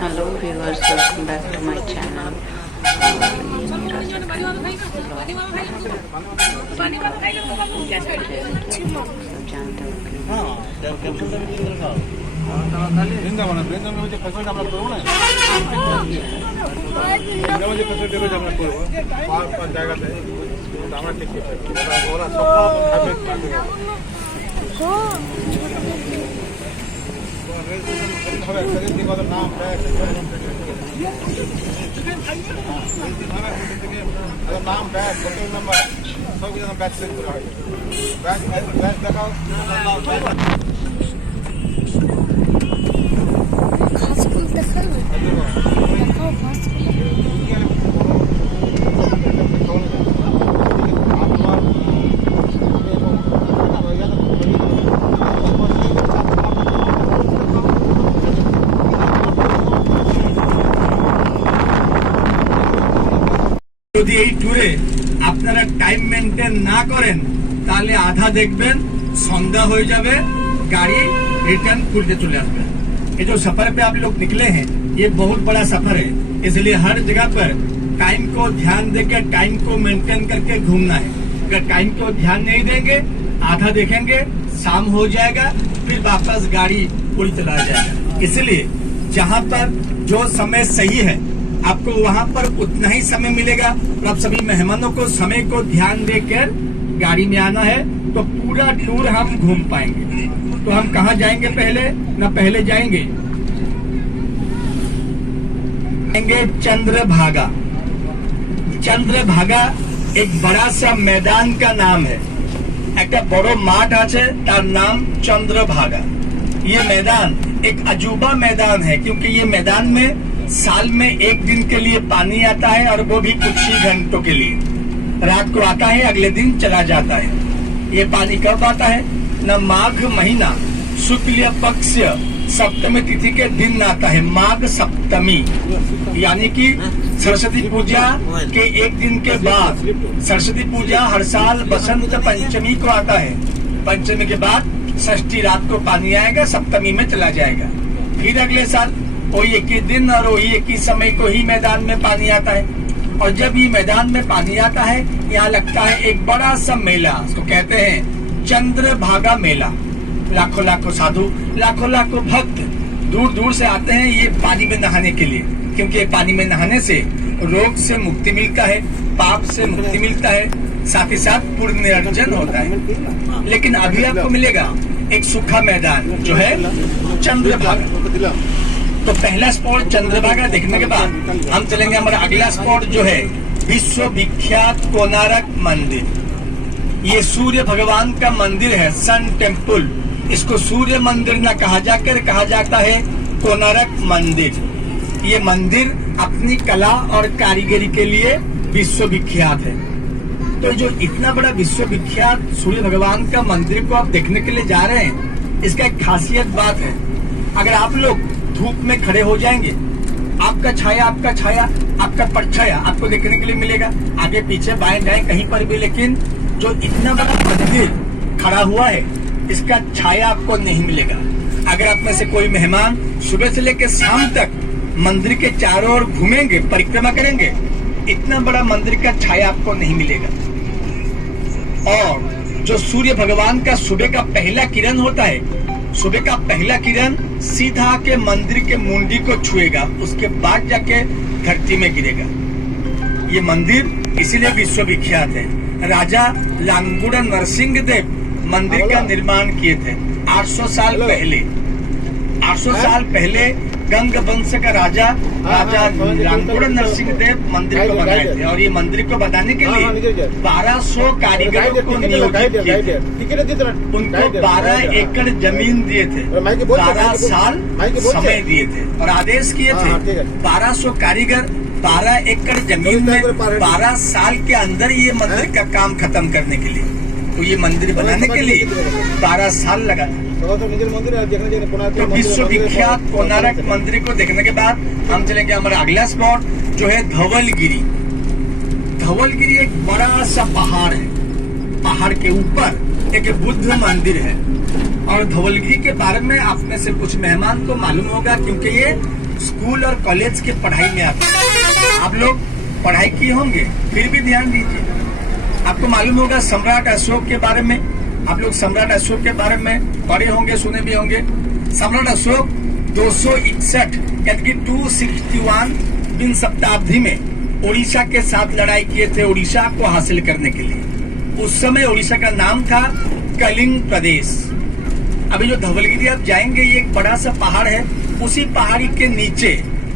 Hello viewers, welcome back to my channel. जानते नाम bag hotel number सब কিছু ব্যাগ চেক করা হয় ব্যাগ দেখাও খাসগুলো দেখাও দেখাও খাসগুলো যদি এই ট্যুরে আপনারা টাইম মেনটেन না করেন তাহলে आधा দেখবেন সন্ধ্যা হয়ে যাবে, गाड़ी रिटर्न उल्टे चले आते। ये जो सफर पे आप लोग निकले हैं ये बहुत बड़ा सफर है, इसलिए हर जगह पर टाइम को ध्यान देकर टाइम को मेंटेन करके घूमना है। अगर टाइम को ध्यान नहीं देंगे, आधा देखेंगे, शाम हो जाएगा, फिर वापस गाड़ी उल्ट चला जाएगा। इसलिए जहाँ पर जो समय सही है आपको वहाँ पर उतना ही समय मिलेगा। और आप सभी मेहमानों को समय को ध्यान देकर गाड़ी में आना है तो पूरा टूर हम घूम पाएंगे। तो हम कहाँ जाएंगे? पहले जाएंगे चंद्रभागा। चंद्रभागा एक बड़ा सा मैदान का नाम है। एक बड़ो माठ आछे तार नाम चंद्रभागा। ये मैदान एक अजूबा मैदान है, क्योंकि ये मैदान में साल में एक दिन के लिए पानी आता है और वो भी कुछ ही घंटों के लिए। रात को आता है, अगले दिन चला जाता है। ये पानी कब आता है? न माघ महीना शुक्ल पक्ष सप्तमी तिथि के दिन आता है। माघ सप्तमी यानी कि सरस्वती पूजा के एक दिन के बाद। सरस्वती पूजा हर साल बसंत पंचमी को आता है। पंचमी के बाद षष्ठी रात को पानी आएगा, सप्तमी में चला जाएगा। फिर अगले साल वही एक ही दिन और वही एक ही समय को ही मैदान में पानी आता है। और जब ये मैदान में पानी आता है, यहाँ लगता है एक बड़ा सा मेला, उसको कहते हैं चंद्रभागा मेला। लाखों लाखों साधु, लाखों लाखों भक्त दूर दूर से आते हैं ये पानी में नहाने के लिए, क्योंकि पानी में नहाने से रोग से मुक्ति मिलता है, पाप से मुक्ति मिलता है, साथ ही साथ पुण्य अर्जन होता है। लेकिन अभी आपको मिलेगा एक सूखा मैदान जो है चंद्रभागा। तो पहला स्पॉट चंद्रभागा देखने के बाद हम चलेंगे हमारा अगला स्पॉट जो है विश्व विख्यात कोणार्क मंदिर। ये सूर्य भगवान का मंदिर है, सन टेम्पल। इसको सूर्य मंदिर न कहा जाता है कोणार्क मंदिर। ये मंदिर अपनी कला और कारीगरी के लिए विश्व विख्यात है। तो जो इतना बड़ा विश्व विख्यात सूर्य भगवान का मंदिर को आप देखने के लिए जा रहे हैं, इसका एक खासियत बात है। अगर आप लोग धूप में खड़े हो जाएंगे, आपका छाया आपका परछाया आपको देखने के लिए मिलेगा, आगे पीछे बाएं दाएं कहीं पर भी। लेकिन जो इतना बड़ा मंदिर खड़ा हुआ है, इसका छाया आपको नहीं मिलेगा। अगर आप में से कोई मेहमान सुबह से लेकर शाम तक मंदिर के चारों ओर घूमेंगे, परिक्रमा करेंगे, इतना बड़ा मंदिर का छाया आपको नहीं मिलेगा। और जो सूर्य भगवान का सुबह का पहला किरण होता है, सुबह का पहला किरण सीधा के मंदिर के मुंडी को छुएगा, उसके बाद जाके धरती में गिरेगा। ये मंदिर इसीलिए विश्व विख्यात है। राजा लांगुड़ा नरसिंह देव मंदिर का निर्माण किए थे 800 साल पहले। 800 साल पहले गंग वंश का राजा लांगुड़ा नरसिंह देव मंदिर को बनाए थे। और ये मंदिर को बनाने के लिए 1200 कारीगरों को नियोजित किए थे। उनको 12 एकड़ जमीन दिए थे, 12 साल समय दिए थे और आदेश किए थे 1200 कारीगर 12 एकड़ जमीन में 12 साल के अंदर ये मंदिर का काम खत्म करने के लिए। तो ये मंदिर बनाने के लिए 12 साल लगा था। तो विश्व विख्यात कोणार्क मंदिर को देखने के बाद हम चलेंगे हमारा अगला स्पॉट जो है धवलगिरी। धवलगिरी एक बड़ा सा पहाड़ है। पहाड़ के ऊपर एक बुद्ध मंदिर है। और धवलगिरी के बारे में आप में से कुछ मेहमान को मालूम होगा, क्योंकि ये स्कूल और कॉलेज के पढ़ाई में आते हैं। आप लोग पढ़ाई किए होंगे, फिर भी ध्यान दीजिए। आपको मालूम होगा सम्राट अशोक के बारे में, आप लोग सम्राट अशोक के बारे में पढ़े होंगे, सुने भी होंगे। सम्राट अशोक 261 यानी कि 261 बिन शताब्दी में उड़ीसा के साथ लड़ाई किए थे, उड़ीसा को हासिल करने के लिए। उस समय उड़ीसा का नाम था कलिंग प्रदेश। अभी जो धवलगिरी आप जाएंगे, ये एक बड़ा सा पहाड़ है, उसी पहाड़ी के नीचे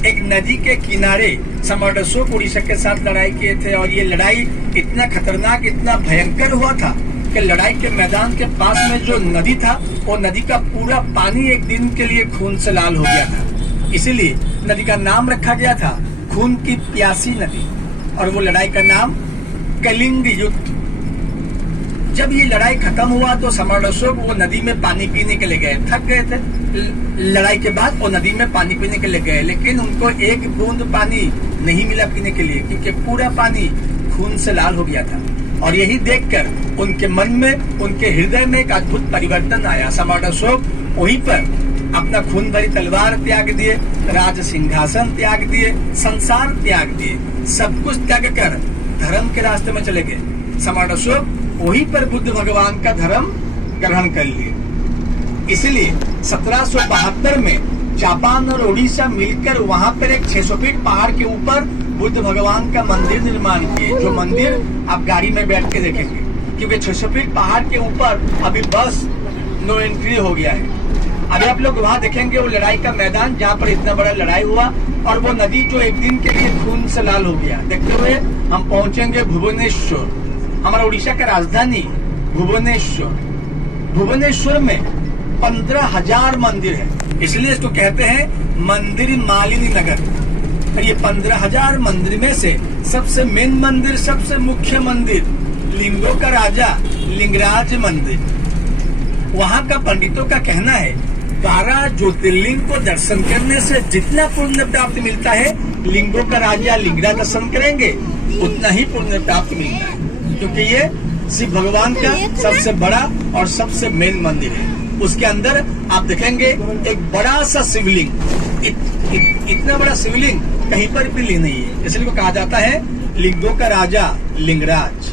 एक नदी के किनारे सम्राट अशोक उड़ीसा के साथ लड़ाई किए थे। और ये लड़ाई इतना खतरनाक, इतना भयंकर हुआ था कि लड़ाई के मैदान के पास में जो नदी था, वो नदी का पूरा पानी एक दिन के लिए खून से लाल हो गया था। इसीलिए नदी का नाम रखा गया था खून की प्यासी नदी, और वो लड़ाई का नाम कलिंग युद्ध। जब ये लड़ाई खत्म हुआ तो सम्राट अशोक वो नदी में पानी पीने के लिए गए, थक गए थे लड़ाई के बाद, वो नदी में पानी पीने के लिए गए, लेकिन उनको एक बूंद पानी नहीं मिला पीने के लिए, क्योंकि पूरा पानी खून से लाल हो गया था। और यही देखकर उनके मन में, उनके हृदय में एक अद्भुत परिवर्तन आया। सम्राट अशोक वहीं पर अपना खून भरी तलवार त्याग दिए, राज सिंहासन त्याग दिए, संसार त्याग दिए, सब कुछ त्याग कर धर्म के रास्ते में चले गए। सम्राट अशोक वहीं पर बुद्ध भगवान का धर्म ग्रहण कर लिए। इसलिए 1772 में जापान और उड़ीसा मिलकर वहां पर एक 600 फीट पहाड़ के ऊपर बुद्ध भगवान का मंदिर निर्माण किए, जो मंदिर आप गाड़ी में बैठ के देखेंगे, क्योंकि 600 फीट पहाड़ के ऊपर अभी बस नो एंट्री हो गया है। अभी आप लोग वहाँ देखेंगे वो लड़ाई का मैदान जहाँ पर इतना बड़ा लड़ाई हुआ, और वो नदी जो एक दिन के लिए खून से लाल हो गया। देखते हुए हम पहुंचेंगे भुवनेश्वर, हमारा उड़ीसा का राजधानी भुवनेश्वर। भुवनेश्वर में 15,000 मंदिर है, इसलिए इसको कहते हैं मंदिर मालिनी नगर। और ये 15,000 मंदिर में से सबसे मेन मंदिर, सबसे मुख्य मंदिर लिंगों का राजा लिंगराज मंदिर। वहाँ का पंडितों का कहना है 12 ज्योतिर्लिंग को दर्शन करने से जितना पुण्य प्राप्त मिलता है, लिंगों का राजा लिंगराज दर्शन करेंगे उतना ही पुण्य प्राप्त मिलता है, क्योंकि ये शिव भगवान का सबसे बड़ा और सबसे मेन मंदिर है। उसके अंदर आप देखेंगे एक बड़ा सा शिवलिंग, इतना बड़ा शिवलिंग कहीं पर भी नहीं है, इसलिए कहा जाता है लिंगों का राजा लिंगराज।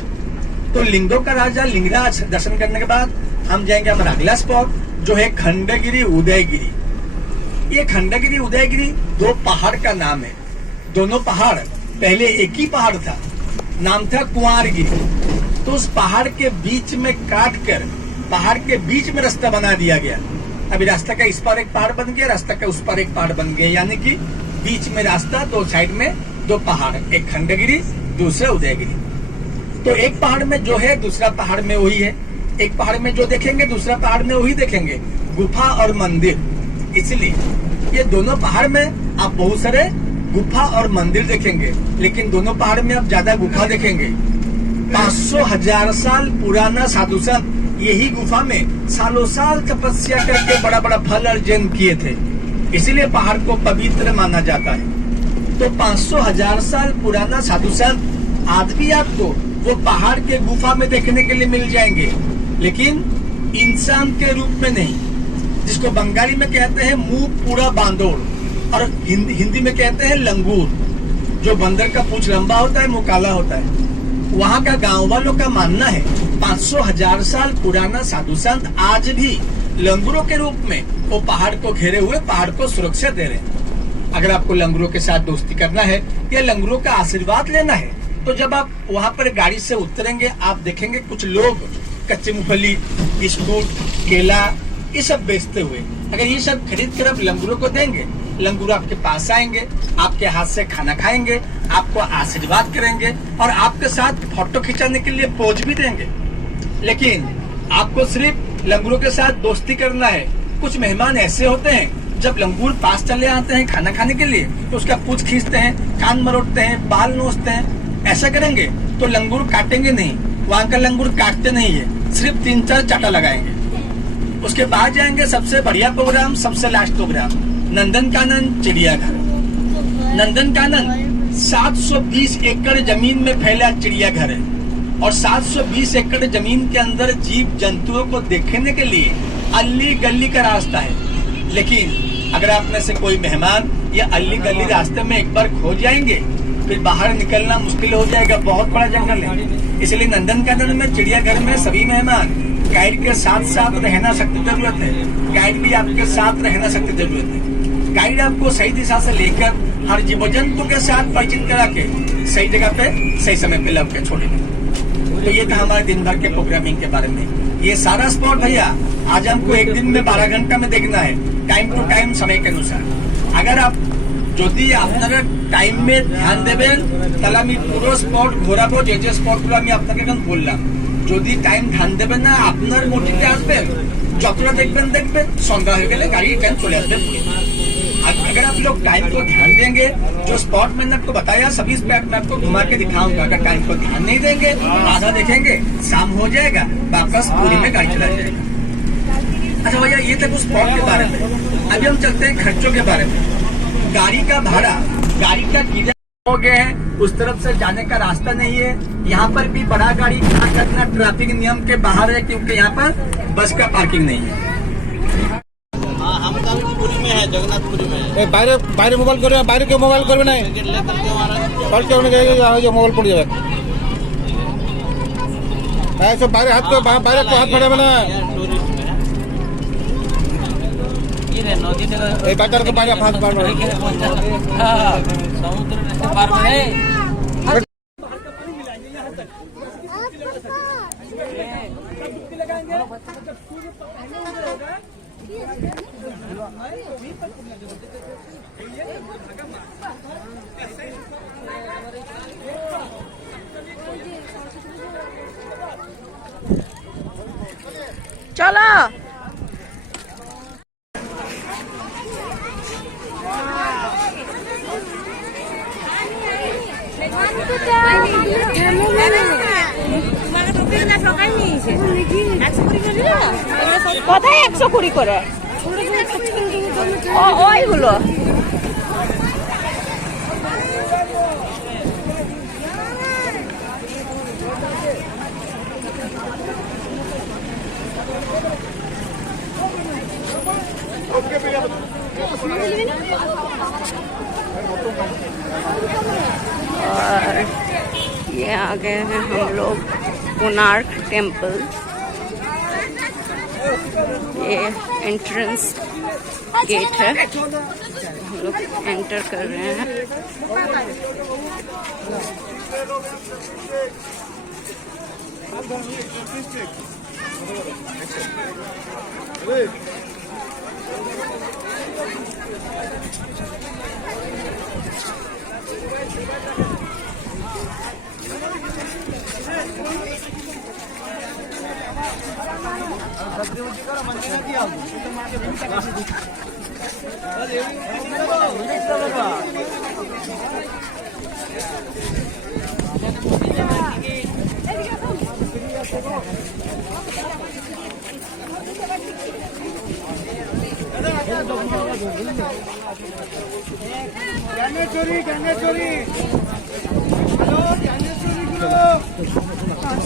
तो लिंगों का राजा लिंगराज दर्शन करने के बाद हम जाएंगे हमारा अगला स्पॉट, जो है खंडगिरी उदयगिरी। ये खंडगिरी उदयगिरी 2 पहाड़ का नाम है। दोनों पहाड़ पहले एक ही पहाड़ था, नाम था कुंवारगिरी। तो उस पहाड़ के बीच में काट कर पहाड़ के बीच में रास्ता बना दिया गया। अभी रास्ता का इस पार एक पहाड़ बन गया, रास्ता का उस पार एक पहाड़ बन गया, यानी कि बीच में रास्ता, 2 साइड में 2 पहाड़, एक खंडगिरी दूसरा उदयगिरी। तो एक पहाड़ में जो है दूसरा पहाड़ में वही है, एक पहाड़ में जो देखेंगे दूसरा पहाड़ में वही देखेंगे, गुफा और मंदिर। इसलिए ये दोनों पहाड़ में आप बहुत सारे गुफा और मंदिर देखेंगे, लेकिन दोनों पहाड़ में आप ज्यादा गुफा देखेंगे। 500,000 साल पुराना साधु संत यही गुफा में सालों साल तपस्या करके बड़ा बड़ा फल अर्जन किए थे, इसीलिए पहाड़ को पवित्र माना जाता है। तो 500,000 साल पुराना साधु संत आज भी आपको वो पहाड़ के गुफा में देखने के लिए मिल जाएंगे, लेकिन इंसान के रूप में नहीं, जिसको बंगाली में कहते हैं मुंह पूरा बांदोड़, और हिंदी में कहते हैं लंगूर। जो बंदर का पूंछ लंबा होता है, मुंह काला होता है। वहाँ का गांव वालों का मानना है 500,000 साल पुराना साधु संत आज भी लंगूरों के रूप में वो पहाड़ को घेरे हुए पहाड़ को सुरक्षा दे रहे हैं। अगर आपको लंगूरों के साथ दोस्ती करना है या लंगूरों का आशीर्वाद लेना है, तो जब आप वहाँ पर गाड़ी से उतरेंगे, आप देखेंगे कुछ लोग कच्ची मूंगफली, बिस्कुट, केला ये सब बेचते हुए। अगर ये सब खरीद कर आप लंगूरों को देंगे, लंगूर आपके पास आएंगे, आपके हाथ से खाना खाएंगे, आपको आशीर्वाद करेंगे और आपके साथ फोटो खिंचाने के लिए पोज भी देंगे। लेकिन आपको सिर्फ लंगूरों के साथ दोस्ती करना है। कुछ मेहमान ऐसे होते हैं, जब लंगूर पास चले आते हैं खाना खाने के लिए, तो उसका पूंछ खींचते हैं, कान मरोड़ते हैं, बाल नोचते हैं। ऐसा करेंगे तो लंगूर काटेंगे नहीं, वहाँ का लंगूर काटते नहीं है, सिर्फ 3-4 चाटा लगाएंगे। उसके बाद जाएंगे सबसे बढ़िया प्रोग्राम, सबसे लास्ट प्रोग्राम, नंदनकानन चिड़ियाघर। नंदनकानन 720 एकड़ जमीन में फैला चिड़ियाघर है, और 720 एकड़ जमीन के अंदर जीव जंतुओं को देखने के लिए अल्ली गली का रास्ता है। लेकिन अगर आप में से कोई मेहमान ये अल्ली गली रास्ते में एक बार खो जाएंगे फिर बाहर निकलना मुश्किल हो जाएगा। बहुत बड़ा जंगल है, इसलिए नंदनकानन में चिड़ियाघर में सभी मेहमान गाइड के साथ साथ रहना सख्त जरूरत है। गाइड भी आपके साथ रहना सख्त जरूरत है। गाइड आपको सही दिशा से लेकर हर जीव जंतु के साथ परिचित करा के सही जगह पे सही समय पे लग के छोड़ेंगे। तो ये था हमारे दिन भर के प्रोग्रामिंग के बारे में। ये सारा स्पॉट भैया आज हमको एक दिन में 12 घंटा में देखना है, टाइम टू टाइम समय के अनुसार। अगर आप যদি আপনারা টাইমে ধ্যান দেবেন তাহলে আমি পুরো স্পট ঘোরাবো, যে স্পটগুলো আমি আপনাকে এখন বললাম। যদি টাইম ধ্যান দেবেন না আপনার মোটিভে আসবেন, যতটা দেখবেন সন্ধ্যা হয়ে গেলে গাড়ি টাইম চলে আসবে। अगर आप लोग टाइम को ध्यान देंगे, जो स्पॉट मैंने आपको बताया सभी स्पॉट मैं आपको घुमा के दिखाऊंगा। अगर टाइम को ध्यान नहीं देंगे, आधा देखेंगे, शाम हो जाएगा, वापस पूरी में गाड़ी चला जाएगा। अच्छा भैया ये तक उस स्पॉट के बारे में। अभी हम चलते हैं खर्चों के बारे में। गाड़ी का भाड़ा, गाड़ी का किराया हो गए हैं, उस तरफ से जाने का रास्ता नहीं है। यहाँ पर भी बड़ा गाड़ी खड़ा करना ट्रैफिक नियम के बाहर है, क्योंकि यहाँ पर बस का पार्किंग नहीं है। हम तो अभी पुरी में है, जगन्नाथपुरी में है। বাইরে বাইরে মোবাইল করবে, বাইরে কেউ মোবাইল করবে না। टिकट लेकर के हमारा और কেউ না মোবাইল পড়ে যাবে। ऐसे বাইরে হাত को বাইরে को हाथ बढ़ाবে না। टूरिस्ट में है। ये नदी এই বাজারকে বাইরে হাত বাড়াবে। समुद्र से पार में चलो কোথায় 120 করে ওইগুলো और ये आ गए हैं हम लोग कोणार्क टेम्पल। ये एंट्रेंस गेट है, हम लोग एंटर कर रहे हैं।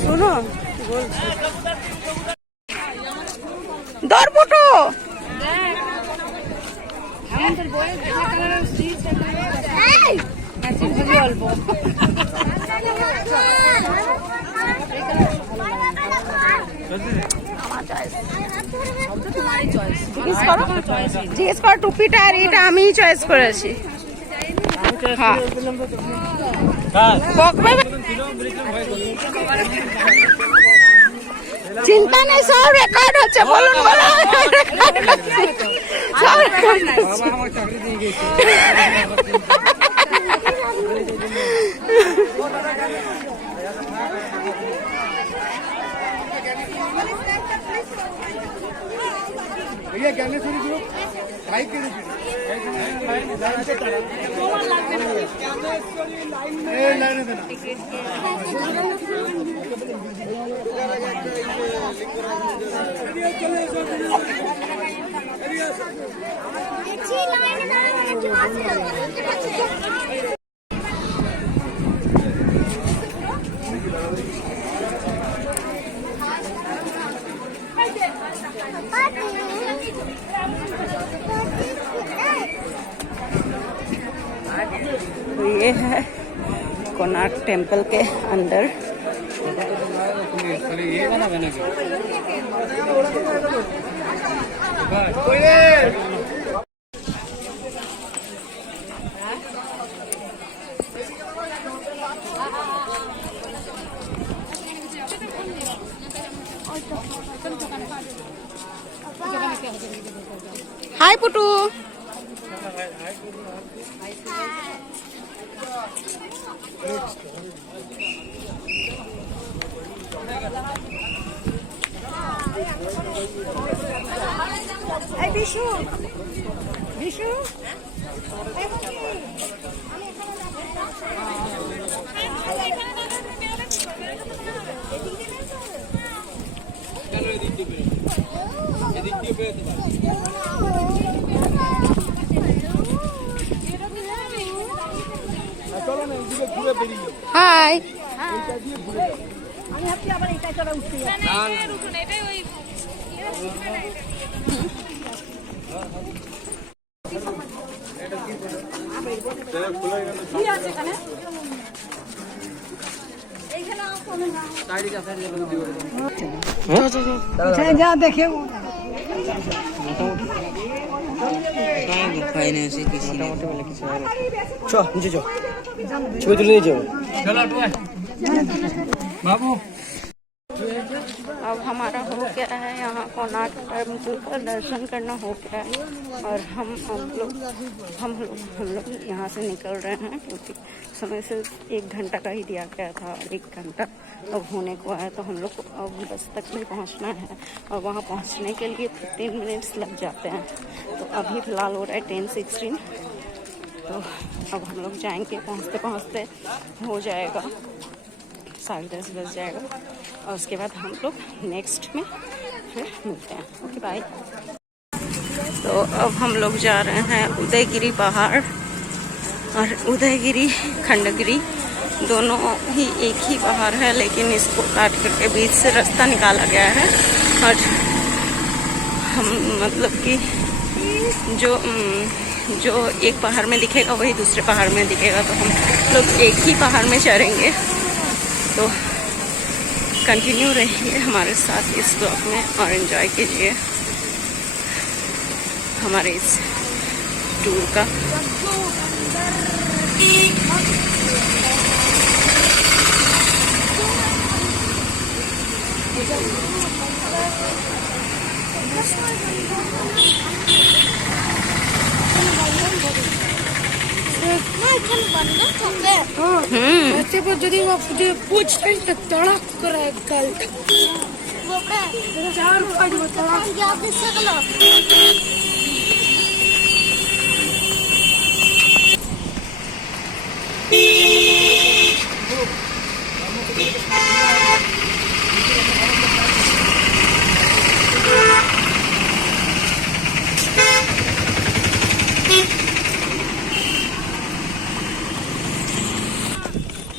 सुनो दरपुटो জিজ্ঞেস কর টুপিটা আর এটা আমি চয়েস করেছি। হ্যাঁ চিন্তা নেই, সব রেকর্ড হচ্ছে। বলুন বলুন সব রেকর্ড হচ্ছে। भैया ज्ञानेश्वरी ग्रुप बाइक के लाइन देना। ये है कोणार्क टेम्पल के अंदर। हाय पुटू। विशु विशु हाय। जा देखे बाबू अब हमारा हो गया है यहाँ कोणार्क टेम्पल का दर्शन करना हो गया है और हम लोग यहाँ से निकल रहे हैं क्योंकि समय से 1 घंटा का ही दिया गया था और 1 घंटा अब होने को आया, तो हम लोग को अब बस तक भी पहुँचना है और वहाँ पहुँचने के लिए 15 मिनट्स लग जाते हैं। तो अभी फ़िलहाल हो रहा है 10:16, तो अब हम लोग जाएंगे, पहुँचते पहुँचते हो जाएगा 10:30 बज जाएगा और उसके बाद हम लोग नेक्स्ट में फिर मिलते हैं। Okay bye. तो अब हम लोग जा रहे हैं उदयगिरी पहाड़ और उदयगिरी खंडगिरी दोनों ही एक ही पहाड़ है, लेकिन इसको काट करके बीच से रास्ता निकाला गया है और हम मतलब कि जो एक पहाड़ में दिखेगा वही दूसरे पहाड़ में दिखेगा, तो हम लोग एक ही पहाड़ में चढ़ेंगे। तो कंटिन्यू रहिए हमारे साथ इस ब्लॉग में और एंजॉय कीजिए हमारे इस टूर का। बच्चे को यदि वो मुझे पूछ रही तो तड़क करे कल 4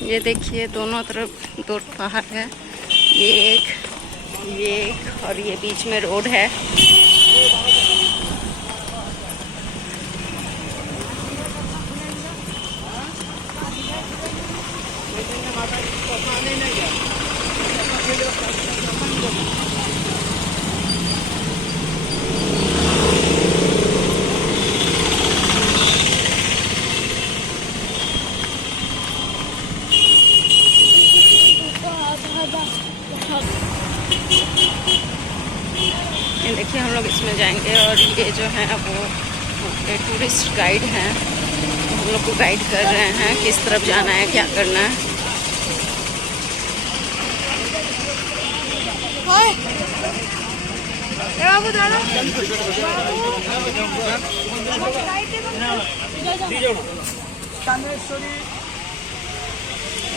ये देखिए दोनों तरफ 2 पहाड़ है, ये एक और ये बीच में रोड है। ये देखिए हम लोग इसमें जाएंगे और ये जो है वो टूरिस्ट गाइड हैं, हम लोग को गाइड कर रहे हैं किस तरफ जाना है, क्या करना है।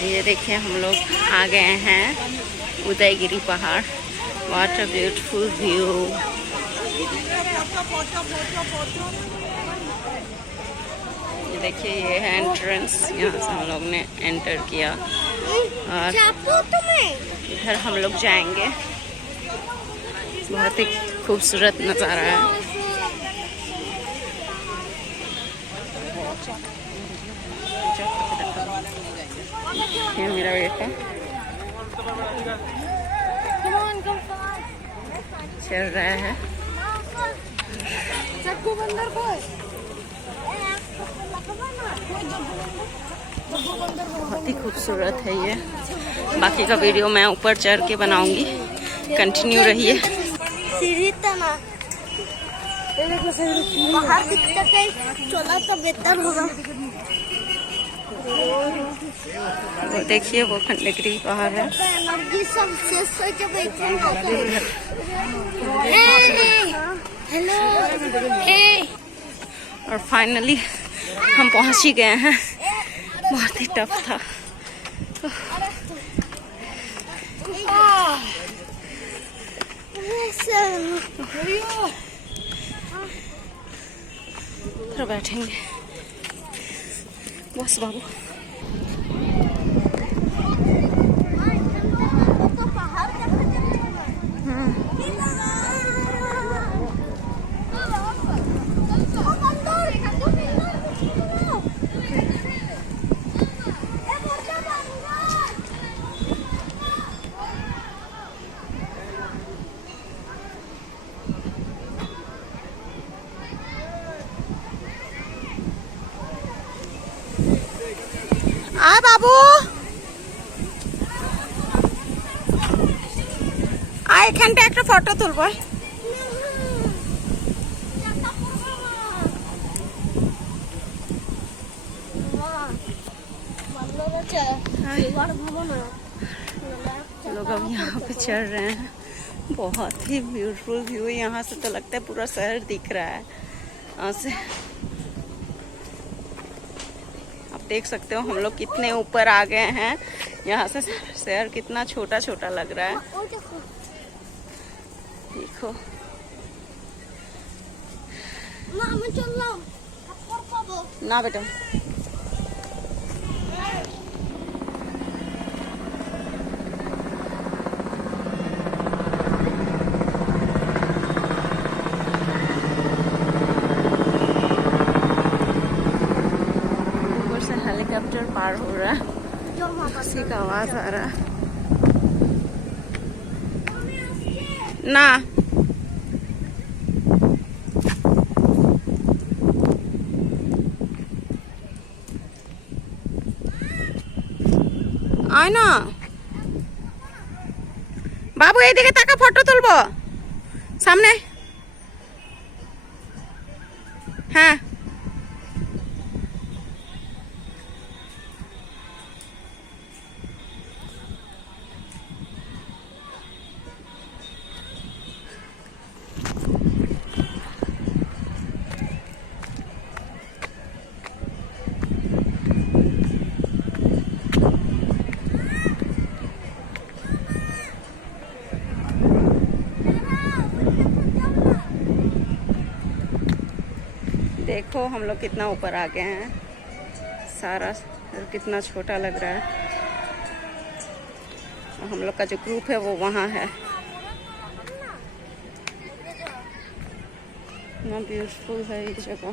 ये देखिए हम लोग आ गए हैं उदयगिरी पहाड़। What a beautiful view। ये देखिए ये है एंट्रेंस, यहाँ से हम लोग ने एंटर किया और इधर हम लोग जाएंगे। बहुत ही खूबसूरत नज़ारा है। ये मेरा बेटा चल रहा है। सबको बंदर को बहुत ही खूबसूरत है ये। बाकी का वीडियो मैं ऊपर चढ़ के बनाऊंगी, कंटिन्यू रहिए। सीढ़ी तना बाहर दिखता है, चला तो बेहतर होगा। वो देखिए वो खंडगिरी पहाड़ है। एनर्जी सब शेष हो के बैठे हेलो हे। और फाइनली हम पहुंच ही गए हैं। बहुत ही टफ था। फिर बैठेंगे बस बाबू। तो पहाड़ आ बाबू आ এখানটা একটা ফটো তুলবো। लोग अब यहाँ पे चढ़ रहे हैं। बहुत ही ब्यूटीफुल व्यू। यहाँ से तो लगता है पूरा शहर दिख रहा है यहाँ से। आप देख सकते हो हम लोग कितने ऊपर आ गए हैं। यहाँ से शहर कितना छोटा छोटा लग रहा है। देखो ना बेटा। ऊपर से हेलीकॉप्टर पार हो रहा है, उसी का आवाज आ रहा है ना। आय ना बाबू, এইদিকে তাকা, ফটো তুলবো সামনে। হ্যাঁ देखो हम लोग कितना ऊपर आ गए हैं। सारा कितना छोटा लग रहा है। और हम लोग का जो ग्रुप है वो वहाँ है। इतना ब्यूटीफुल है ये जगह।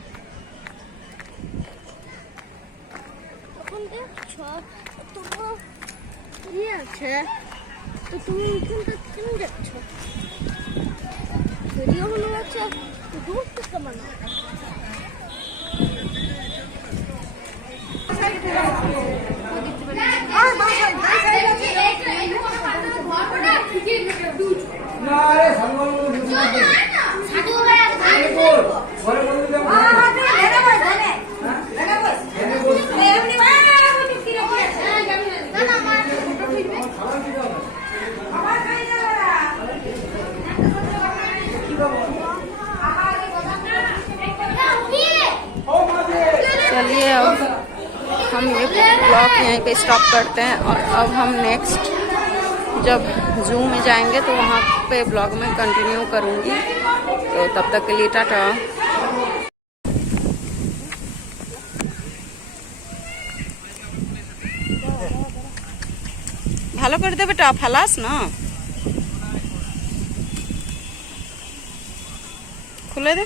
তো তুমি এখানটা কেন যাচ্ছ? ভিডিও মনে হচ্ছে দূর থেকে বানাও। चलिए अब हम ये ब्लॉग यहीं पे स्टॉप करते हैं। और अब हम नेक्स्ट जब जू में जाएंगे तो वहाँ पे ब्लॉग में कंटिन्यू करूँगी। तो तब तक के लिए टाटा। ভালো করে দে বেটা, ফালাস না, খুলে দে।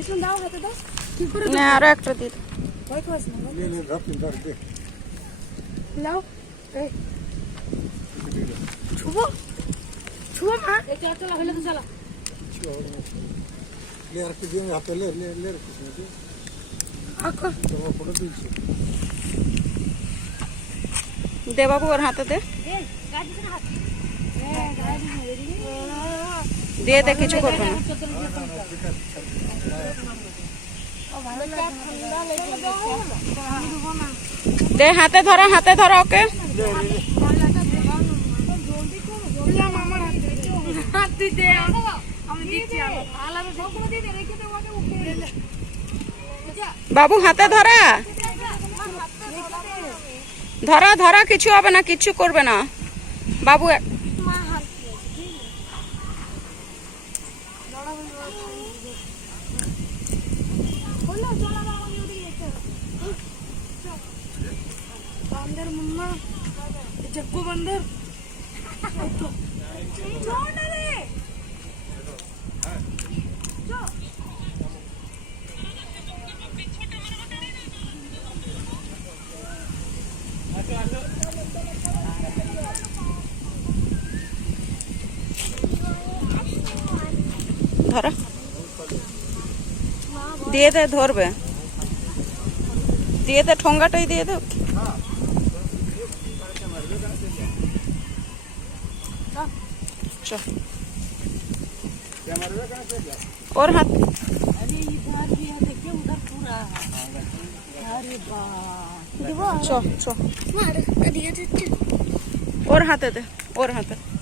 इसमें दाও হাতে দাও কি করে না আরো একটা দিন ভয় পাস না ले ले धर तीन धर दे লাও এই ছুবো ছুবো মা এই চল চল হলে তো চলা ले यार के दियो हाथ ले ले ले किसने दे আকো तो वो फोटो दीजिए দে বাবু ওর হাতে দে দিয়ে দে কিছু করবে না দে হাতে ধরো ওকে হাত দিতে আমি দিচ্ছি আলাদা সবগুলো দিয়ে রেখে দে ওকে উপরে বাবু হাতে ধরা ধরা কিছু হবে না কিছু করবে না বাবু बंदर मम्मा जग्गू बंदर ধরা দিয়ে দে ধরবে দিয়ে দে ঠোঙ্গাটাই দিয়ে দে चल और हाथ अरे इधर भी है देखिए उधर पूरा अरे वाह चल मार दिया तो और हाथे दे और हाथे